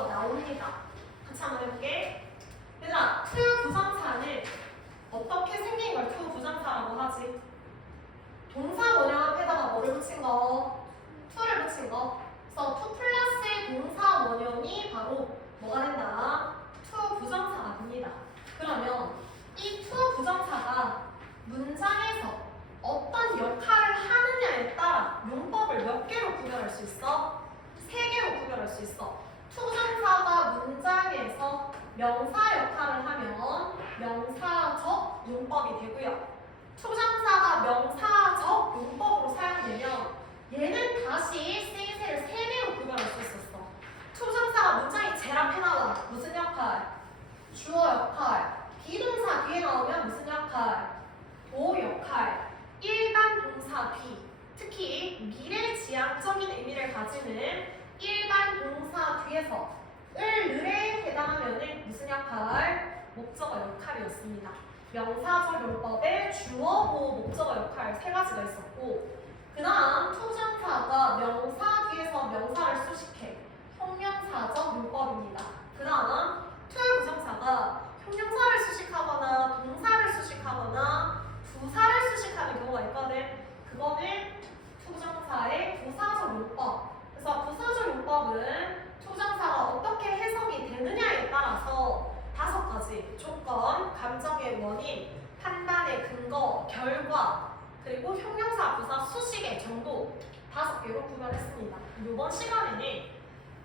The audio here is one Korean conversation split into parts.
주어가 나옵니다. 같이 한번 해볼게. 얘들아, to 부정사는 어떻게 생긴 걸 to 부정사라고 하지? 동사 원형 앞에다가 뭐를 붙인 거? to를 붙인 거. 그래서 to 플러스 동사 원형이 바로 뭐가 된다? to 부정사가 됩니다. 그러면 이 to 부정사가 문장에서 어떤 역할을 하느냐에 따라 용법을 몇 개로 구별할 수 있어? 3개로 구별할 수 있어. 투정사가 문장에서 명사 역할을 하면 명사적 용법이 되고요. 투정사가 명사적 용법으로 사용되면 얘는 다시 쓰임새를 3개로 구별할 수 있었어. 투정사가 문장이 제일 앞에 나와. 무슨 역할? 주어 역할. 비동사 뒤에 나오면 무슨 역할? 도 역할. 일반 동사 비. 특히 미래지향적인 의미를 가지는 일반 동사 뒤에서 을에 해당하면 무슨 역할? 목적어 역할이었습니다. 명사적 용법에 주어, 보호, 목적어 역할 3가지가 있었고, 그 다음 투정사가 명사 뒤에서 명사를 수식해 형용사적 용법입니다. 그 다음 투 부정사가 형용사를 수식하거나 동사를 수식하거나 부사를 수식하는 경우가 있거든. 그거는 투정사의 부사적 용법. 그래서 부사적 용법은 투정사가 어떻게 해석이 되느냐에 따라서 5가지 조건, 감정의 원인, 판단의 근거, 결과, 그리고 형용사, 부사, 수식의 정도 5개로 구별했습니다. 이번 시간에는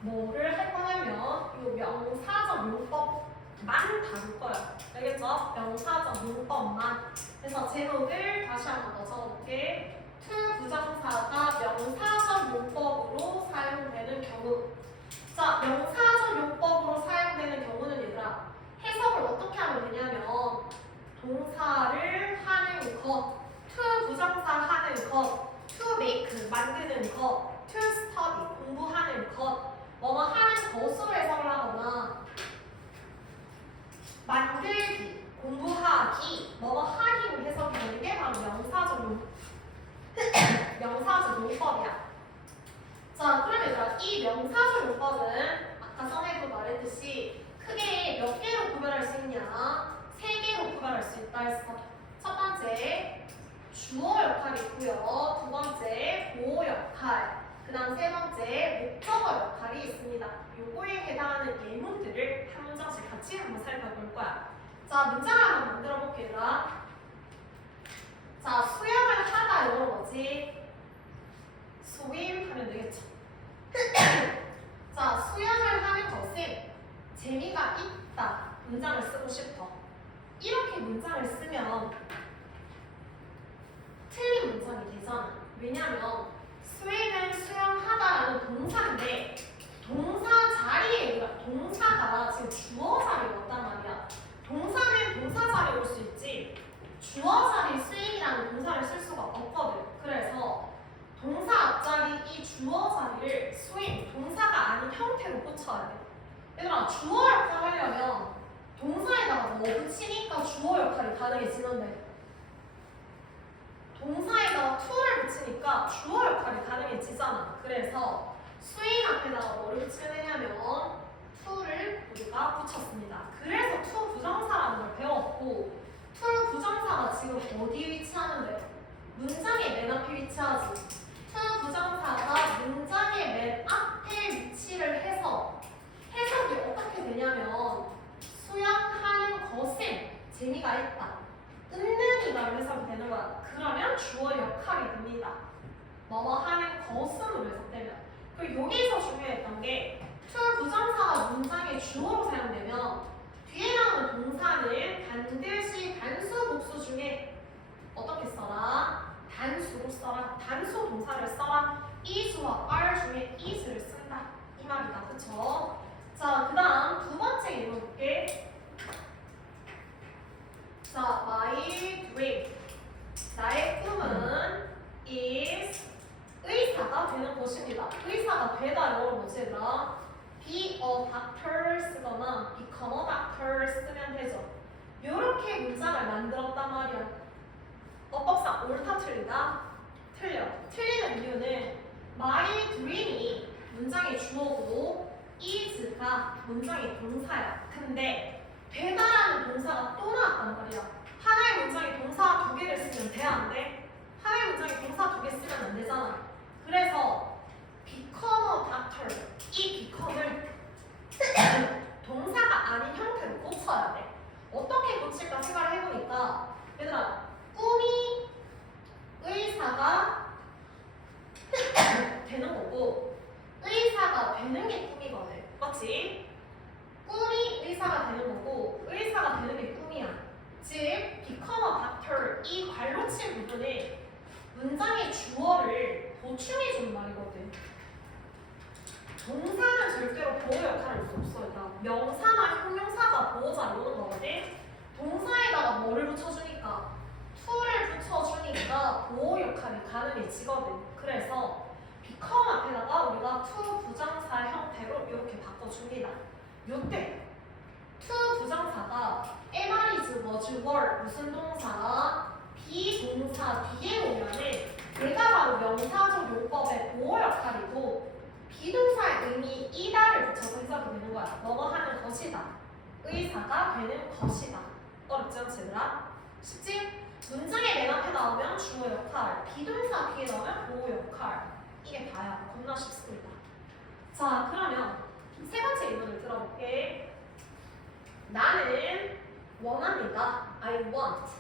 뭐를 할 거냐면 이 명사적 용법만 다룰 거예요. 알겠죠? 명사적 용법만. 그래서 제목을 다시 한번 더 적어볼게. to 부정사가 명사적 용법으로 사용되는 경우. 자, 명사적 용법으로 사용되는 경우는 얘들아, 해석을 어떻게 하면 되냐면 동사를 하는 것, to 부정사 하는 것, to make 만드는 것, to study 공부하는 것, 뭐뭐 하는 것으로 해석을 하거나 만들기, 공부하기, 뭐뭐 하기로 해석이 되는 게 바로 명사적 용법이야. 자, 그럼 얘들아, 이 명사적 용법은 아까 전에도 말했듯이 크게 몇 개로 구별할 수 있냐? 3개로 구별할 수 있다 했어. 첫 번째, 주어 역할이 있고요. 두 번째, 보호 역할. 그 다음 세 번째, 목적어 역할이 있습니다. 요거에 해당하는 예문들을 한 문장씩 같이 한번 살펴볼 거야. 자, 문장을 한번 만들어 볼게요. 자, 수영을 하다 이거 뭐지? swim 하면 되겠죠. 자, 수영을 하는 것은 재미가 있다. 문장을 쓰고 싶어. 이렇게 문장을 쓰면 틀린 문장이 되잖아. 왜냐면 swim은 수영하다라는 동사인데 동사 자리에 동사가 지금 주어 자리에 왔단 말이야. 동사는 동사 자리에 올 수 있지 주어 자리 swim이라는 동사를 쓸 수가 없거든. 그래서 동사 앞자리 이 주어 자리를 swim, 동사가 아닌 형태로 꽂혀야 돼. 얘들아, 주어 역할 하려면 동사에다가 뭐 붙이니까 주어 역할이 가능해지는데 동사에다가 to를 붙이니까 주어 역할이 가능해지잖아. 그래서 swim 앞에다가 뭐를 붙이면 되냐면 to를 우리가 붙였습니다. 그래서 to 부정사라는 걸 배웠고, to 부정사가 지금 어디에 위치하는데? 문장의 맨 앞에 위치하지. to 부정사가 문장의 맨 앞에 위치를 해서 해석이 어떻게 되냐면 수영하는 것은 재미가 있다. 있는 이가로 해석이 되는 거야. 그러면 주어 역할이 됩니다. 뭐뭐 하는 것으로 해석되면. 그리고 여기서 중요했던 게 to 부정사가 문장의 주어로 사용되면 뒤에 나오는 동사는 반드시 단수 복수 중에 어떻게 써라? 단수로 써라. 단수 동사를 써라. is와 are 중에 is를 쓴다. 이 말이다. 그쵸? 자, 그 다음 두 번째 읽어볼게. 자, my dream. 나의 꿈은 is 의사가 되는 것입니다. 의사가 되다 영어로 뭐지 얘들아? be a doctor 쓰거나 become a doctor 쓰면 되죠. 이렇게 문장을 만들었단 말이야. 어법상 옳다 틀리다? 틀려. 틀리는 이유는 my dream이 문장의 주어고 is가 문장의 동사야. 근데 되다라는 동사가 또 나왔단 말이야. 하나의 문장에 동사 두 개를 쓰면 돼, 안 돼? 하나의 문장에 동사 두 개 쓰면 안 되잖아. 그래서 become a doctor, 이 become을 동사가 아닌 형태로 고쳐야 돼. 어떻게 고칠까 생각을 해보니까 얘들아, 꿈이 의사가 되는 거고 의사가 되는 게 꿈이거든. 맞지? 꿈이 의사가 되는 거고 의사가 되는 게 꿈이야. 즉, become a doctor 이 관로친 부분에 문장의 주어를 보충해 주는 말이거든. 동사는 절대로 보호 역할을 할 수 없어. 그러니까 명사나 형용사가 보호자로 오는 거거든. 동사에다가 뭐를 붙여주니까 to를 붙여주니까 보호 역할이 가능해지거든. 그래서 become 앞에다가 우리가 to 부정사 형태로 이렇게 바꿔줍니다. 요때 to 부정사가 am, is, was, were 무슨 동사, 비동사 뒤에 오면은 얘가 바로 명사적 용법의 보호 역할이고 비동사의 의미 이다를 붙여서 해석이 되는 거야. 뭐뭐 하는 것이다. 의사가 되는 것이다. 어렵지 않지 얘들아? 쉽지? 문장의 맨 앞에 나오면 주어 역할, 비동사 뒤에 나오면 보호 역할. 이게 다야. 겁나 쉽습니다. 자, 그러면 세 번째 의문을 들어볼게. 나는 원합니다. I want.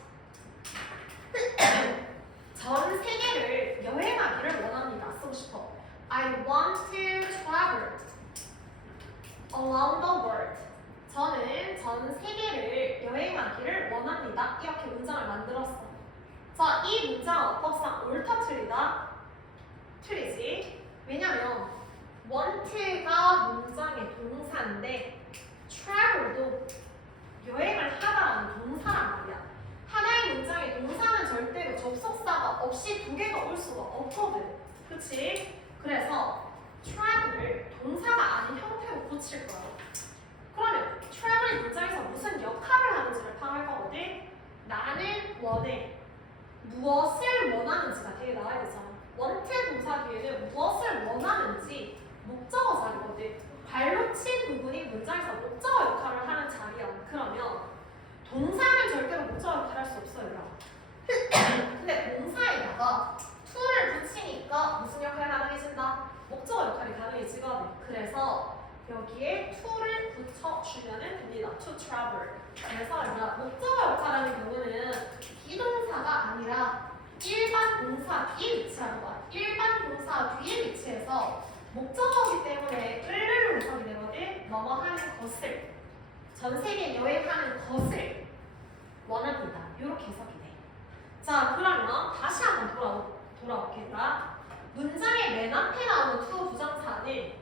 전 세계를 여행하기를 원합니다. 쓰고 싶어. I want to travel around the world. 저는 전 세계를 여행하기를 원합니다. 이렇게 문장을 만들었어. 자, 이 문장 어법상 옳다 틀리다? 틀리지. 왜냐면 want가 문장의 동사인데 travel도 여행을 하다라는 동사란 말이야. 하나의 문장의 동사는 절대로 접속사가 없이 두 개가 올 수가 없거든. 그치? 그래서 travel을 동사가 아닌 형태로 고칠 거야. 그러면 travel이 문장에서 무슨 역할을 하는지를 파악할 거거든. 나는 원해. 무엇을 원하는지가 뒤에 나와야 되잖아. want 동사 뒤에는 무엇을 원하는지 목적어 자리거든. 발로 친 부분이 문장에서 목적어 역할을 하는 자리야. 그러면 동사는 절대로 목적어 역할을 할 수 없어요. 근데 동사에다가 to를 붙이니까 무슨 역할이 가능해진다? 목적어 역할이 가능해지거든. 그래서 여기에 to를 붙여주면 됩니다. to travel. 그래서 목적어 역할하는 경우는 비동사가 아니라 일반 동사 뒤에 위치하는 거야. 일반 동사 뒤에 위치해서 목적어이기 때문에 을을 해석이 되거든. 뭐뭐 하는 것을, 전 세계 여행하는 것을 원합니다. 이렇게 해석이 돼. 자, 그러면 다시 한번 돌아오겠다. 문장의 맨 앞에 나오는 to 부정사는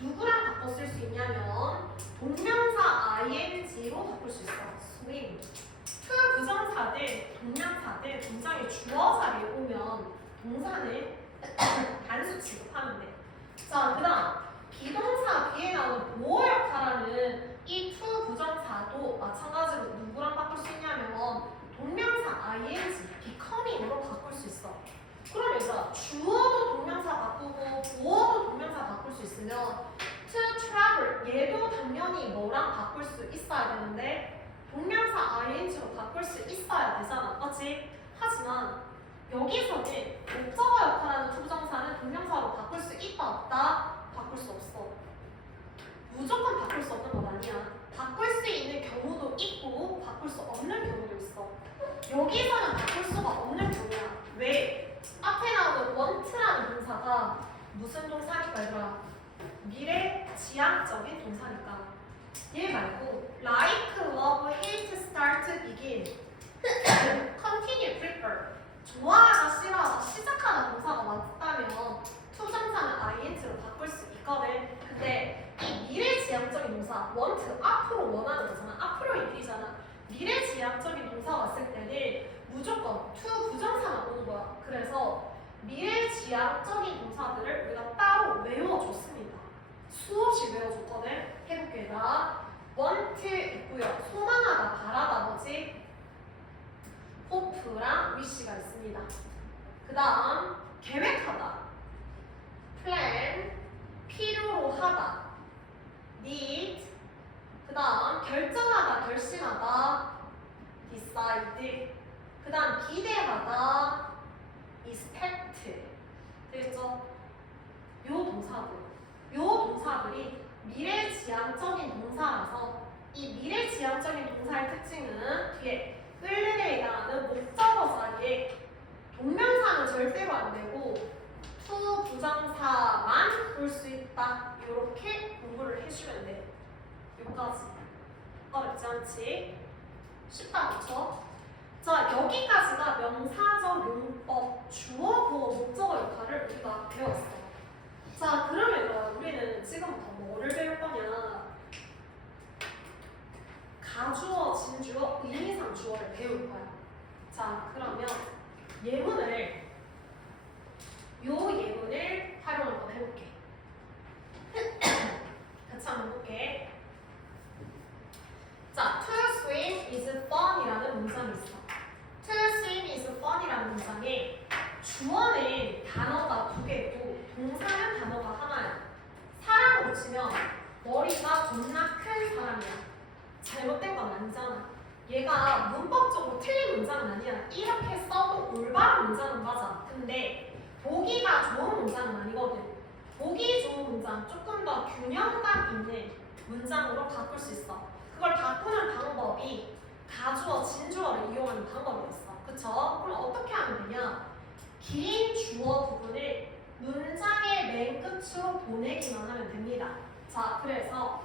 누구랑 바꿔 쓸 수 있냐면 동명사 ing로 바꿀 수 있어. swim. to 부정사들, 동명사들 문장의 주어 자리에 오면 동사는 단수 취급하면 돼. 자, 그 다음 비동사 뒤에 나오는 보호 역할하는 이 to 부정사도 마찬가지로 누구랑 바꿀 수 있냐면 동명사 ing, becoming으로 바꿀 수 있어. 그럼 얘들아, 주어도 동명사 바꾸고 보어도 동명사 바꿀 수 있으면 to travel 얘도 당연히 뭐랑 바꿀 수 있어야 되는데 동명사 ing로 바꿀 수 있어야 되잖아. 맞지? 하지만 여기서는 목적어 역할하는 투부정사는 동명사로 바꿀 수 있다 없다? 바꿀 수 없어. 무조건 바꿀 수 없는 건 아니야. 바꿀 수 있는 경우도 있고 바꿀 수 없는 경우도 있어. 여기서는 바꿀 수가 없는 경우야. 왜? 앞에 나오는 want라는 동사가 무슨 동사니까 얘들아? 미래 지향적인 동사니까. 얘 말고 like, love, hate, start, begin, continue, prefer 좋아하다, 싫어하다, 시작하는 동사가 맞다면 투정사는 ing로 바꿀 수 있거든. 근데 이 미래지향적인 동사, want, 앞으로 원하는 거잖아. 앞으로의 일이잖아. 미래지향적인 동사 왔을 때는 무조건 to 부정사만 오는 거야. 그래서 미래지향적인 동사들을 우리가 따로 외워줬습니다. 수없이 외워줬거든. 해볼게. 나 want 있고요. 소망하다, 바라다 뭐지? hope랑 wish가 있습니다. 그 다음 계획하다, plan, 필요로 하다, need. 그 다음 결정하다, 결심하다, decide. 그 다음 기대하다, expect. 되겠죠? 요 동사들이 미래지향적인 동사라서 이 미래지향적인 동사의 특징은 뒤에 끌리게이다라는 목적어 자리에 동명사는 절대로 안 되고 to 부정사만 볼 수 있다. 이렇게 공부를 해주면 돼. 여기까지 어렵지 않지? 쉽다 그쵸? 자, 여기까지가 명사적 용법, 주어, 보어, 목적어 역할을 우리가 배웠어. 자, 그러면 우리는 지금부터 뭐를 배울 거냐? 가주어, 진주어, 의미상 주어를 배울 거야. 자, 그러면 예문을 활용을 한번 해볼게. 같이 한번 볼게. 자, to swim is fun이라는 문장이 있어. To swim is fun이라는 문장에 주어는 단어가 두 개고 동사는 단어가 하나야. 사람으로 치면 머리가 존나 큰 사람이야. 잘못된 건 아니잖아. 얘가 문법적으로 틀린 문장은 아니야. 이렇게 써도 올바른 문장은 맞아. 근데 보기가 좋은 문장은 아니거든. 보기 좋은 문장, 조금 더 균형감 있는 문장으로 바꿀 수 있어. 그걸 바꾸는 방법이 가주어, 진주어를 이용하는 방법이 있어. 그쵸? 그럼 어떻게 하면 되냐? 긴 주어 부분을 문장의 맨 끝으로 보내기만 하면 됩니다. 자, 그래서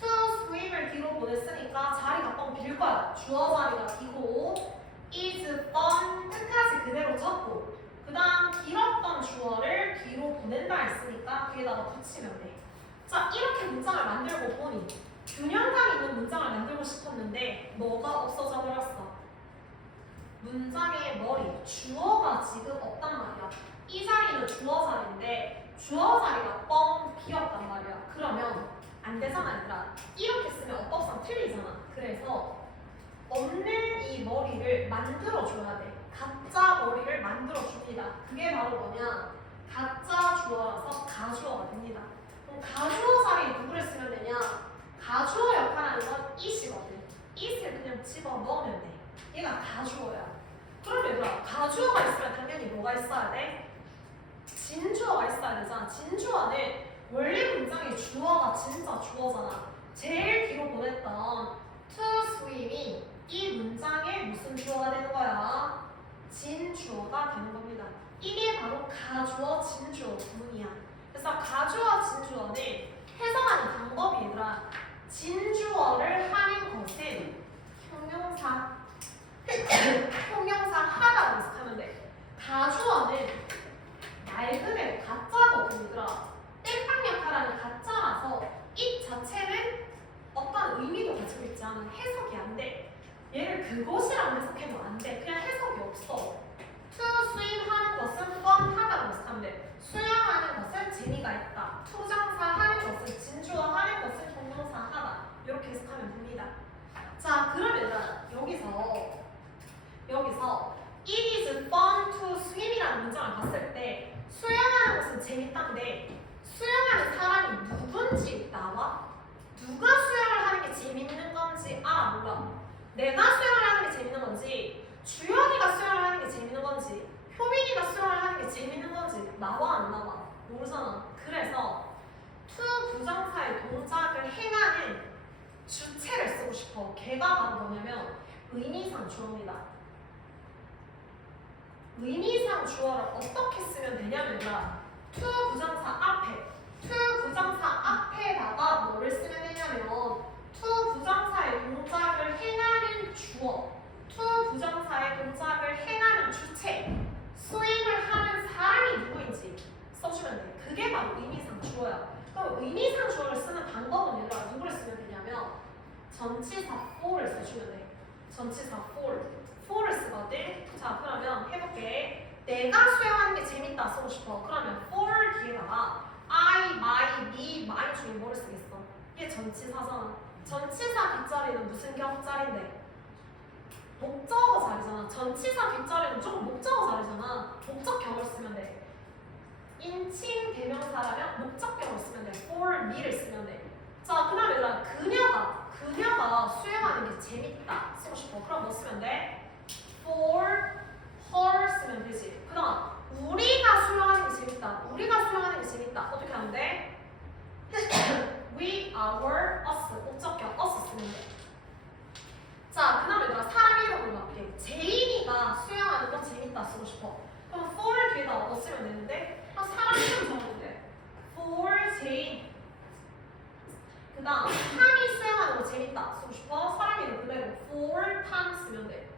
to swim을 뒤로 보냈으니까 자리가 뻥 빌 거야. 주어 자리가 비고 is fun 끝까지 그대로 적고 그 다음 길었던 주어를 뒤로 보낸다 했으니까 뒤에다가 붙이면 돼. 자, 이렇게 문장을 만들고 보니 균형감 있는 문장을 만들고 싶었는데 뭐가 없어져 버렸어? 문장의 머리, 주어가 지금 없단 말이야. 이 자리는 주어 자리인데 주어 자리가 뻥 비었단 말이야. 그러면 안 되잖아, 얘들아. 이렇게 쓰면 어법상 틀리잖아. 그래서 없는 이 머리를 만들어줘야 돼. 가짜 머리를 만들어줍니다. 그게 바로 뭐냐? 가짜 주어라서 가주어가 됩니다. 그럼 가주어 자리에 누구를 쓰면 되냐? 가주어 역할하는 건 it이거든. it을 그냥 집어 넣으면 돼. 얘가 가주어야. 그럼 얘들아, 가주어가 있으면 당연히 뭐가 있어야 돼? 진주어가 있어야 되잖아. 진주어는 원래 문장의 주어가 진짜 주어잖아. 제일 뒤로 보냈던 to swim이 이 문장의 무슨 주어가 되는 거야? 진주어가 되는 겁니다. 이게 바로 가주어, 진주어 구문이야. 그래서 가주어, 진주어는 해석하는 방법이 얘들아, 진주어를 하는 것은 형용사 형용사 하다고 해석하면 돼. 가주어는 말 그대로 가짜거든 얘들아. 땜빵 역할하는 가짜라서 이 자체는 어떤 의미도 가지고 있지 않은 해석이 안 돼. 얘를 그것이라고 해석해도 안 돼. 그냥 해석이 없어. to swim 하는 것은 fun 하다고 해석하면 돼. 수영하는 것은 재미가 있다. 투정사 하는 것은 진주어 하는 것은 형용사 하다. 이렇게 해석하면 됩니다. 자, 그러면 여기서 it is fun to swim이라는 문장을 봤을 때 수영하는 것은 재밌다인데 수영하는 사람이 누군지 나와? 누가 수영을 하는 게 재밌는 건지 알아 몰라? 내가 수영을 하는 게 재밌는 건지 주영이가 수영을 하는 게 재밌는 건지 효민이가 수영을 하는 게 재밌는 건지 나와 안 나와? 모르잖아. 그래서 to 부정사의 동작을 행하는 주체를 쓰고 싶어. 걔가 바로 뭐냐면 의미상 주어입니다. 의미상 주어를 어떻게 쓰면 되냐면요. to 부정사 앞에다가 뭐를 쓰면 되냐면 to 부정사의 동작을 행하는 주어, to 부정사의 동작을 행하는 주체, 스윙을 하는 사람이 누구인지 써주면 돼. 그게 바로 의미상 주어야. 그럼 의미상 주어를 쓰는 방법은 얘들아 누구를 쓰면 되냐면 전치사 for를 써주면 돼. 전치사 for를 쓰거든. 자, 그러면 해볼게. 내가 수영하는 게 재밌다 쓰고 싶어. 그러면 for 뒤에다가 I, my, me, my 중에 뭐를 쓰겠어? 이게 전치사잖아. 전치사 뒷자리는 무슨 격자리인데? 목적어 자리잖아. 전치사 뒷자리는 조금 목적어 자리잖아. 목적격을 쓰면 돼. 인칭 대명사라면 목적격을 쓰면 돼. for me를 쓰면 돼. 자, 자, 그 다음에 그녀가 수영하는 게 재밌다 쓰고 싶어. 그럼 뭐 쓰면 돼? For her 쓰면 되지. 그 다음 우리가 수영하는 게 재밌다. 어떻게 하면 돼? We, our, us. 목적격 us 쓰면 돼. 자, 그 다음에 내가 사람 이름으로 할게. 제인이가 수영하는 거 재밌다 쓰고 싶어. 그럼 for 뒤에다 뭐 쓰면 되는데? 사람 이름 적으면 돼. For 제인. 그 다음 탐이 수영하는 거 재밌다 쓰고 싶어. 사람 이름 그대로 for 탐 쓰면 돼.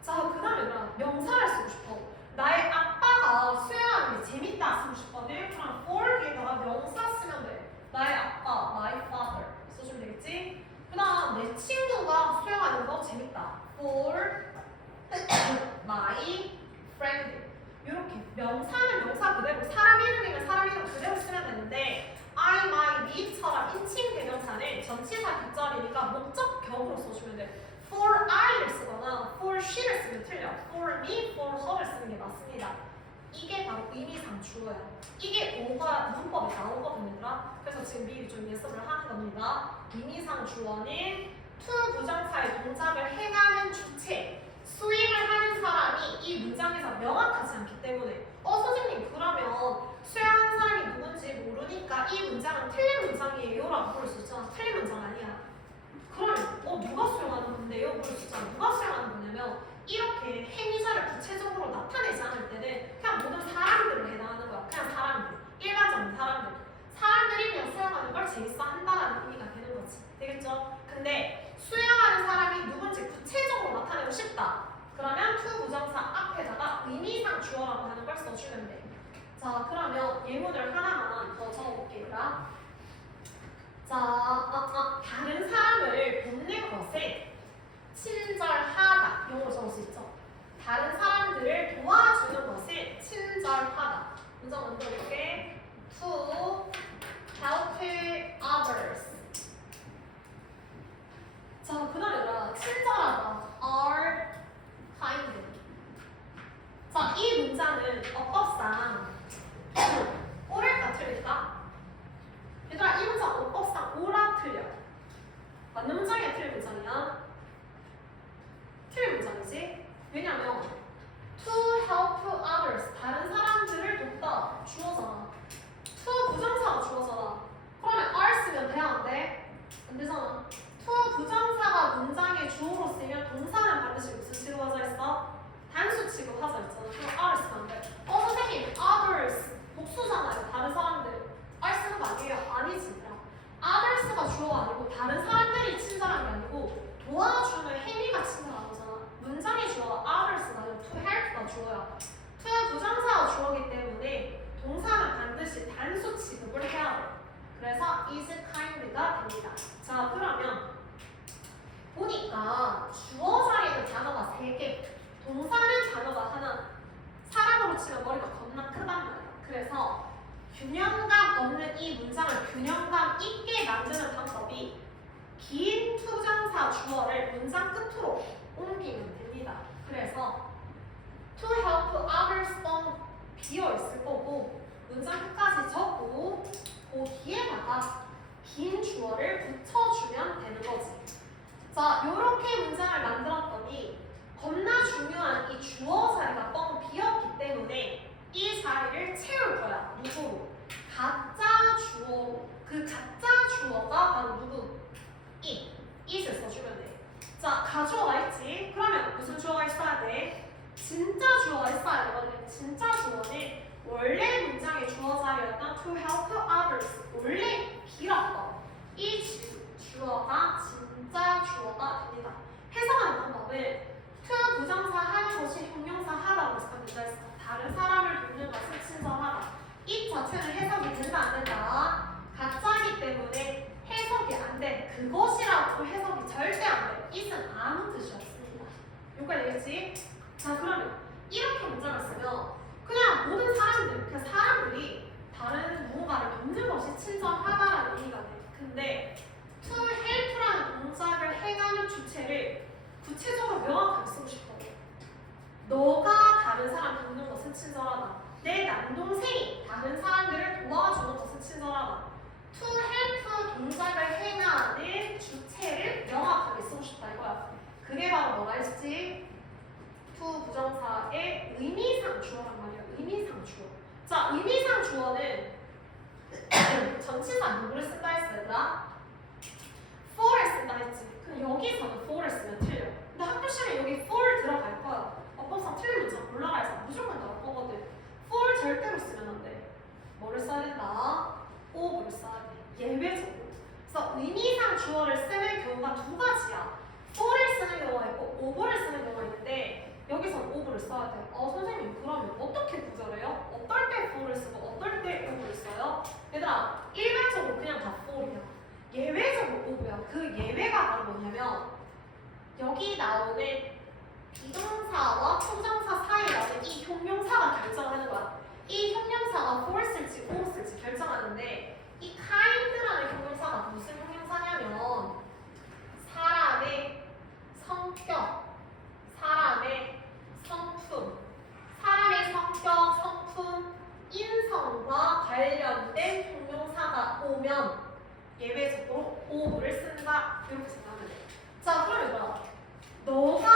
자, 그 다음에 내가 명사를 쓰고 싶어. 나의 아빠가 수영하는 게 재밌다 쓰고 싶거든. 그럼 for 뒤에다가 명사 쓰면 돼. 나의 아빠, my father 써주면 되겠지? 그 다음 내 친구가 수영하는 거 재밌다. For my friend. 이렇게 명사는 명사 그대로, 사람 이름이면 사람 이름 그대로 쓰면 되는데 I, my, me처럼 인칭 대명사는 전치사 뒷자리니까 목적격으로 써주면 돼. For I를 쓰거나 for she를 쓰면 틀려. For me, for her를 쓰는 게 맞습니다. 이게 바로 의미상 주어야. 이게 오가 문법에 나오거든요, 얘들아. 그래서 지금 미리 좀 예습을 하는 겁니다. 의미상 주어는 to 부정사의 동작을 행하는 주체, 수행을 하는 사람이 이 문장에서 명확하지 않기 때문에 선생님 그러면 수행하는 사람이 누군지 모르니까 이 문장은 틀린 문장이에요 라고 부를 수 있잖아. 틀린 문장 아니야. 그러면 누가 수행하는 건데요? 부를 수 있잖아. 누가 수행하는 거냐면 이렇게 행위자를 구체적으로 나타내지 않을 때는 그냥 모든 사람들을 해당하는 거야. 그냥 사람들, 일반적인 사람들이 그냥 수행하는 걸 재밌어 한다라는 의미가 되는 거지. 되겠죠? 근데 수행하는 사람이 누군지 구체적으로 나타내고 싶다. 그러면 to 부정사 앞에다가 의미상 주어라고 하는 걸 써주면 돼. 자, 그러면 예문을 하나만 더 적어볼게요. 자, 다른 사람을 돕는 것에 친절하다. 영어로 적을 수 있죠. 다른 사람들을 도와주는 것에 친절하다. 문장 먼저 볼게. To help others. 자, 그 다음에 친절하다. Are kind. 자, 이 문장은 어법상 옳을까 틀릴까? 얘들아, 이 문장 어법상 옳아 틀려. 맞는 문장이야 틀린 문장이야? 틀린 문장이지? 왜냐면 to help others, 다른 사람들을 돕다 주어잖아. to 부정사가 주어잖아. 그러면 are 쓰면 돼 안 돼? 안 되잖아. to 부정사가 문장의 주어로 쓰면 동사는 반드시 무슨 취급하자 했어? 단수 취급하자 했잖아. 그럼 are 쓰면 안 돼. 선생님 others 복수잖아요. 다른 사람들. are 쓰는 거 아니에요? 아니지. others가 주어가 아니고 다른 사람들이 친절한 게 아니고 도와주는 행위가 친절한 거잖아. 문장의 주어가 others가 아니고 to help가 주어야. to 부정사가 주어기 때문에 동사는 반드시 단수 취급을 해야 돼. 그래서 is kind가 됩니다. 자, 그러면 보니까 주어 자리에는 단어가 3개, 동사는 단어가 하나, 사람으로 치면 머리가 겁나 크단 말이야. 그래서 균형감 없는 이 문장을 균형감 있게 만드는 방법이 긴 투정사 주어를 문장 끝으로 옮기면 됩니다. 그래서 to help others 비어 있을 거고 문장 끝까지 적고 그 뒤에다가 긴 주어를 붙여주면 되는 거지. 자, 요렇게 문장을 만들었더니 겁나 중요한 이 주어 자리가 뻥 비었기 때문에 이 자리를 채울 거야. 누구로? 가짜 주어로. 그 가짜 주어가 바로 누구? it을 써주면 돼. 자, 가주어가 있지? 그러면 무슨 주어가 있어야 돼? 진짜 주어가 있어야 되거든. 진짜 주어는 원래 문장의 주어 자리였던 to help others, 원래 길었던 이 주어가 진짜 주어가 됩니다. 해석하는 방법은 to 부정사 하는 것이 형용사 하다고 생각했어. 다른 사람을 돕는 것은 친절하다. 이 자체는 해석이 된다 안 된다? 가짜이기 때문에 해석이 안 돼. 그것이라고 해석이 절대 안 돼. it은 아무 뜻이 없습니다. 여기까지 되겠지? 자, 그러면 이렇게 문장을 쓰면 그냥 모든 사람들, 그냥 사람들이 다른 누군가를 돕는 것이 친절하다라는 의미가 돼. 근데 to help라는 동작을 행하는 주체를 구체적으로 명확하게 쓰고 싶어. 너가 다른 사람 돕는 것은 친절하다. 내 남동생이 다른 사람들을 도와주는 것은 친절하다. to help 동작이 주어는 전치사 누구를 쓴다 했어 얘들아? for를 쓴다 했지. 근데 여기서는 for를 쓰면 틀려. 근데 학교 시험에 여기 for 들어갈 거야. 어법상 틀린 문장 골라라 해서 무조건 나올 거거든. for 절대로 쓰면 안 돼. 뭐를 써야 된다? of를 써야 돼. 예외적으로. 그래서 의미상 주어를 쓰는 경우가 두 가지야. for를 쓰는 경우가 있고 of를 쓰는 경우가 있는데 여기서는 of를 써야 돼. 선생님 그러면 어떻게 구별해요? 어떨 때 for를 쓰고 어떨 때 of를 써요? 얘들아 일반적으로 그냥 다 for이야. 예외적으로 of야. 그 예외가 바로 뭐냐면 여기 나오는 비동사와 투정사 사이에 나오는 이 형용사가 결정하는 거야. 이 형용사가 for 쓸지 o 쓸지 결정하는데 이 kind라는 형용사가 무슨 형용사냐면 사람의 성격, 사람의 성품, 사람의 성격, 성품, 인성과 관련된 형용사가 오면 예외적으로 of를 쓴다. 이렇게 생각하면 돼. 자, 그러면 뭐야? 너가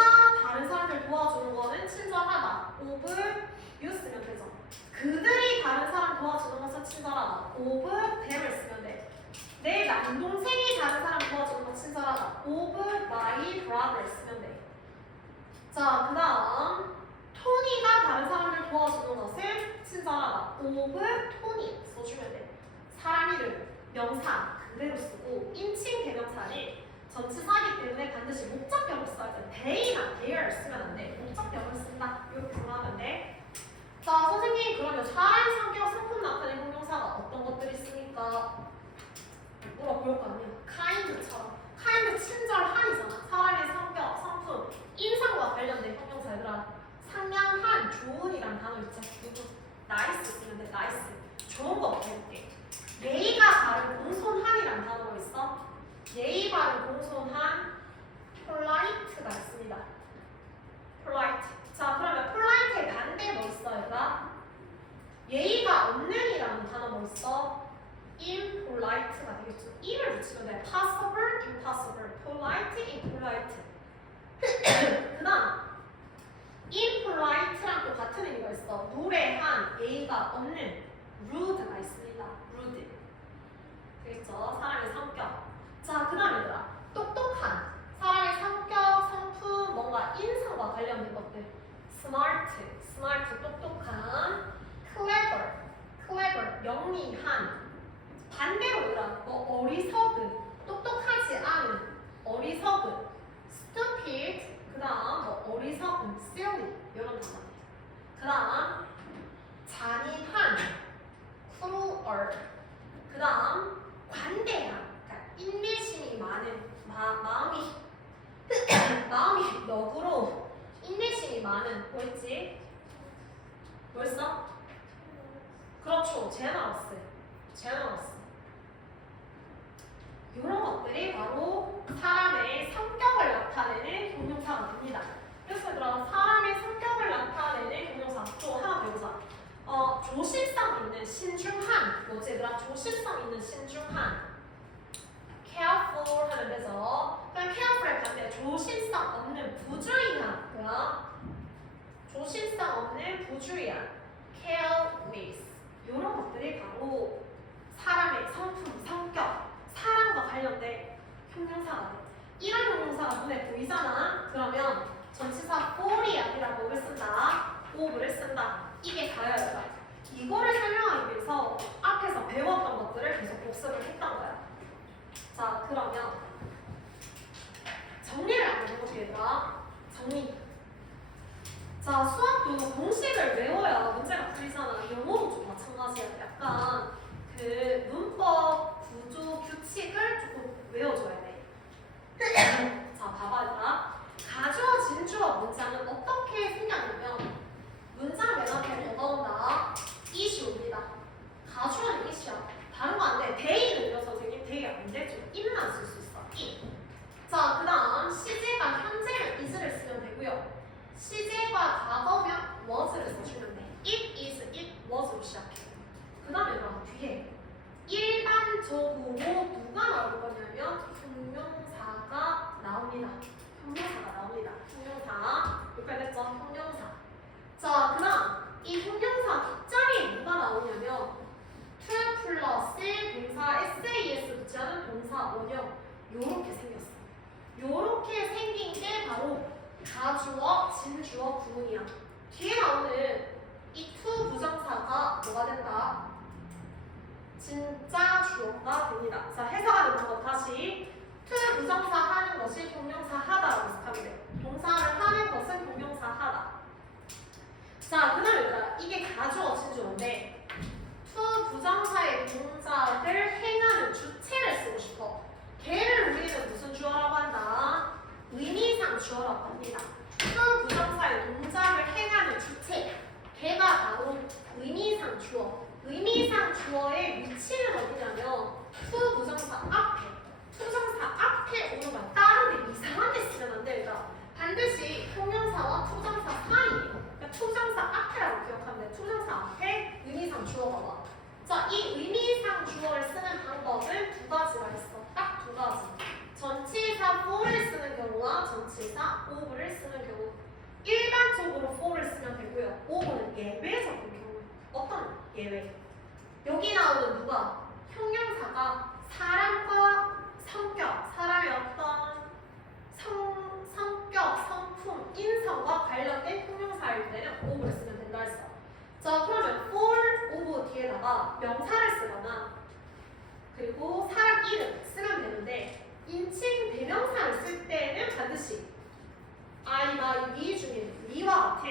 다른 사람들 도와주는 거는 친절하다. of you 쓰면 되죠. 그들이 다른 사람 도와주는 것은 친절하다. of them을 쓰면 돼. 내 남동생이 다른 사람 도와주는 건 친절하다. of my brother 쓰면 돼. 자, 그 다음 토니가 다른 사람들 도와주는 것은 친절하다. of 토니 써주면 돼. 사람 이름, 명사 그대로 쓰고 인칭 대명사는 전치사이기 때문에 반드시 목적격을 써야 돼. they나 their 쓰면 안 돼. 목적격을 쓴다. 이렇게 생각하면 돼. 자, 선생님 그러면 사람 성격, 성품 나타내는 형용사가 어떤 것들이 있습니까? 물어볼 거 아니야. kind처럼. kind 친절한이잖아. 사람의 성격, 성품, 인상과 관련된 형용사 얘들아. 상냥한, 좋은이란 단어 있죠. 그리고 nice 쓰면 돼. nice. 좋은 거 해볼게. 예의가 바른 공손한이란 단어가 있어. 예의 바른 공손한 polite가 있습니다. polite. 자, 그러면 polite의 반대 뭐 있어, 얘들아? 예의가 없는이라는 단어 뭐 있어? impolite가 되겠죠. im을 붙이면 돼. possible, impossible, polite, impolite. 그 다음 impolite랑 또 같은 의미가 있어. 무례한, 예의가 없는 rude가 있습니다. rude. 되겠죠? 사람의 성격. 자, 그 다음 얘들아. 똑똑한. 사람의 성격, 성품, 뭔가 인성과 관련된 것들. smart, smart, 똑똑한. clever, clever, 영리한. 반대로 얘들아. 뭐 어리석은, 똑똑하지 않은, 어리석은. stupid, 그 다음 뭐 어리석은, silly, 이런 단어. 그 다음 잔인한, cruel. 그 다음 관대한, 그러니까 인내심이 많은, 마음이 마음이 너그러운, 인내심이 많은, 뭐 있지? 뭐 있어? 그렇죠, 제너러스, 제너러스. 이런 것들이 바로 사람의 성격을 나타내는 형용사가 됩니다. 그래서 얘들아, 사람의 성격을 나타내는 형용사 또 하나 배우자. 조실성 있는, 신중한. 뭐지 얘들아? 조실성 있는, 신중한. careful 하면 되죠. 그럼 careful의 반대, 조실성 없는, 부주의한. 뭐야? 조실성 없는, 부주의한. careless. 이런 것들이 바로 사람의 성품, 성격, 사람과 관련된 형용사가 돼. 이런 형용사가 눈에 보이잖아. 그러면 전치사 for이 아니라 뭐를 쓴다? of를 쓴다. 이게 다여야 돼. 이거를 설명하기 위해서 앞에서 배웠던 것들을 계속 복습을 했던 거야. 자, 그러면 정리를 한번 해볼게 얘들아. 정리. 자, 수학도 공식을 외워야 문제가 풀리잖아. 영어도 좀 마찬가지야. 약간 그 문법, 구조, 규칙을 조금 외워줘야 돼. 자, 봐봐 얘들아. 가주어, 진주어 문장은 어떻게 생겼냐면 문장 맨 앞에 뭐가 온다? 이슈입니다. 가주어는 이슈야. 다른 거 안 돼. 데이는 이런 선생님 데이 안 돼. 좀 it만 쓸 수 있어. it. 자, 그 다음 시제가 현재면 is를 쓰면 되고요. 시제가 과거면 was를 써주면 돼. it is, it was로 시작해. 그 다음에 얘들아 뒤에 일반적으로 누가 나올 거냐면 형용사가 나옵니다. 형용사가 나옵니다. 형용사. 여기까지 됐죠? 형용사. 자, 그 다음 이 형용사 뒷자리에 누가 나오냐면 요렇게 생겼어. 요렇게 생긴 게 바로 가주어, 진주어 구문이야. 뒤에 나오는 이 to 부정사가 뭐가 된다? 진짜 주어가 됩니다. 자, 해석하는 방법 다시. to 부정사 하는 것이 동명사 하다라고 해석하면 돼. 동사를 하는 것은 동명사 하다. 자, 그 다음에 이게 가주어, 진주어인데 to 부정사의 동작을 행하는 주체를 쓰고 싶어. 걔를 우리는 무슨 주어라고 한다? 의미상 주어라고 합니다. to 부정사의 동작을 행하는 주체. 걔가 바로 의미상 주어. 의미상 주어의 위치는 어디냐면 to 부정사 앞에. 투정사 앞에 오는 거야. 다른 데 이상한 데 쓰면 안 됩니다. 반드시 통명사와 투정사 사이에요. 그러니까 투정사 앞에라고 기억하면 돼. 투정사 앞에 의미상 주어가 와. 자, 이 의미상 주어를 쓰는 방법은 두 가지가 있어. 딱 두 가지. 전치사 for를 쓰는 경우와 전치사 of를 쓰는 경우. 일반적으로 for를 쓰면 되고요. of는 예외적인 경우. 어떤 예외? 여기 나오는 누가? 형용사가 사람과 성격, 사람의 어떤 성격, 성품, 인성과 관련된 형용사일 때는 of를 쓰면 된다 했어. 자, 그러면 for, of 뒤에다가 명사를 쓰거나 그리고 사람 이름 쓰면 되는데 인칭 대명사를 쓸 때는 반드시 I, my, we 중에 we와 같은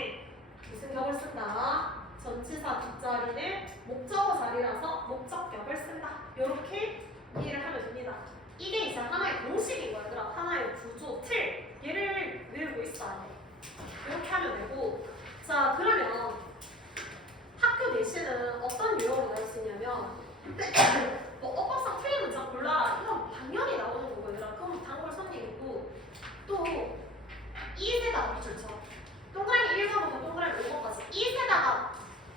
무슨 격을 쓴다? 전치사 뒷자리는 목적어 자리라서 목적격을 쓴다. 이렇게 이해를 하면 됩니다. 이게 이제 하나의 공식인 거야, 얘들아. 하나의 구조, 틀. 얘를 외우고 있어야 돼. 이렇게 하면 되고. 자, 그러면 학교 내신은 어떤 유형으로 나올 수 있냐면 뭐 엇박상 틀린 문장 골라. 이건 당연히 나오는 거고, 얘들아. 그럼 단골 손님이고 또 이세다가 밑줄 쳐. 동그라미 1번부터 동그라미 5번까지 이세다가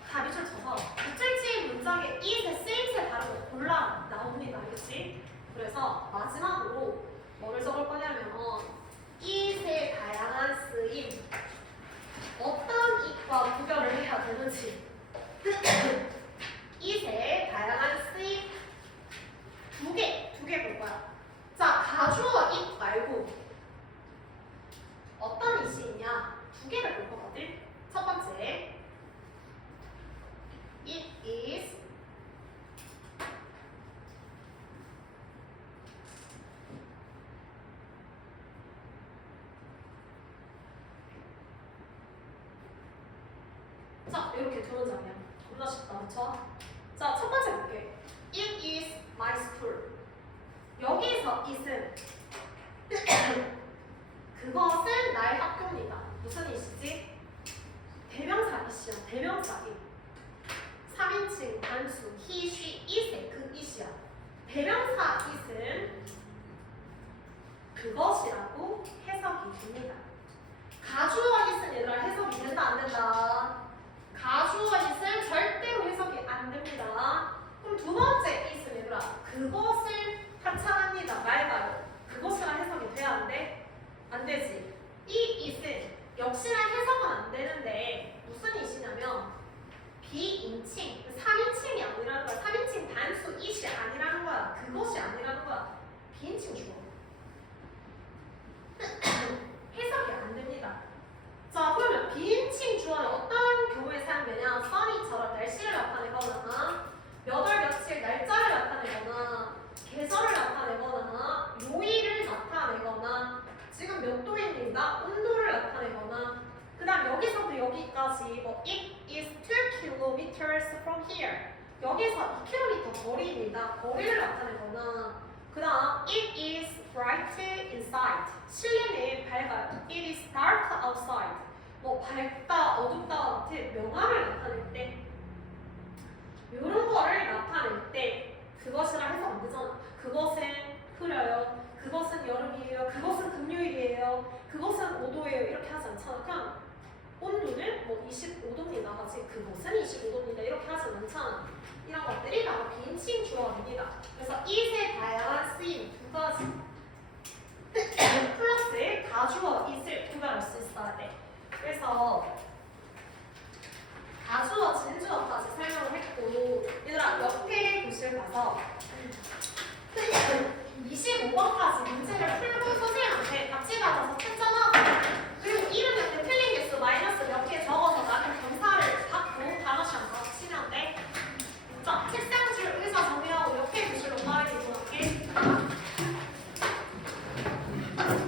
다 밑줄 쳐서 밑줄치인 문장에 이세, 쓰임새 다른 거 골라 나옵니다. 알겠지? 그래서 마지막으로 뭐를 적을 거냐면 이세 다양한 쓰임 어떤 이과 구별을 해야 되는지 이세 다양한 쓰임 두 개 볼 거야. 자, 가주어 이 말고 어떤 이시 있냐? 두 개를 볼 거거든. 첫 번째 it is 자, 이렇게 두 문장이야. 겁나 쉽다, 그쵸? 자, 첫 번째 볼게. It is my school. 여기서 it은 그것은 나의 학교입니다. 무슨 it이지? 대명사 it이야. 대명사 it. 3인칭 단수 he, she, it의 그 it이야. 대명사 it은 그것이라고 해석이 됩니다. 가주어 it은 얘들아 해석이 된다 안 된다? 가주어 it은 절대로 해석이 안 됩니다. 그럼 두 번째 it은 얘들아 그것을 합창합니다. 맑아요. 그것이랑 해석이 돼야 안 돼? 안 되지. 이 it은 역시나 해석은 안 되는데 무슨 it이냐면 비인칭, 3인칭이 아니라는 거야. 3인칭 단수 it이 아니라는 거야. 그것이 아니라는 거야. 비인칭 주어. 해석이 안 됩니다. 자, 그러면 비인칭 주어는 어떤 경우에 사용되냐? sunny처럼 날씨를 나타내거나 몇 월 며칠 날짜를 나타내거나 계절을 나타내거나 요일을 나타내거나 지금 몇 도입니다. 온도를 나타내거나 그 다음 여기서부터 여기까지 뭐 it is 2 kilometers from here 여기서 2km 거리입니다. 거리를 나타내거나 그 다음 it is bright inside 실내는 밝아요. it is dark outside 뭐 밝다, 어둡다 같은 명암을 나타낼 때 이런 거를 나타낼 때 그것이라 해서 안 되잖아. 그것은 흐려요. 그것은 여름이에요. 그것은 금요일이에요. 그것은 5도예요. 이렇게 하지 않잖아. 그냥 온도는 뭐 25도입니다. 같이 그것은 25도입니다. 이렇게 하지 않잖아. 이런 것들이 바로 비인칭 주어입니다. 그래서 이세